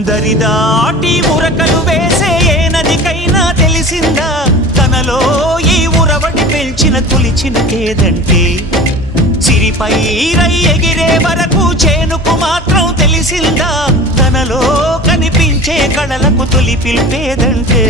దరిదాటి ఉరకలు వేసే ఏ నదికైనా తెలిసిందా తనలో ఈ ఉరవడి పెంచిన తొలిచిన కేదంటే సిరిపై రై ఎగిరే వరకు చేనుకు మాత్రం తెలిసిందా తనలో కనిపించే కళలకు తొలి పిలిపేదంటే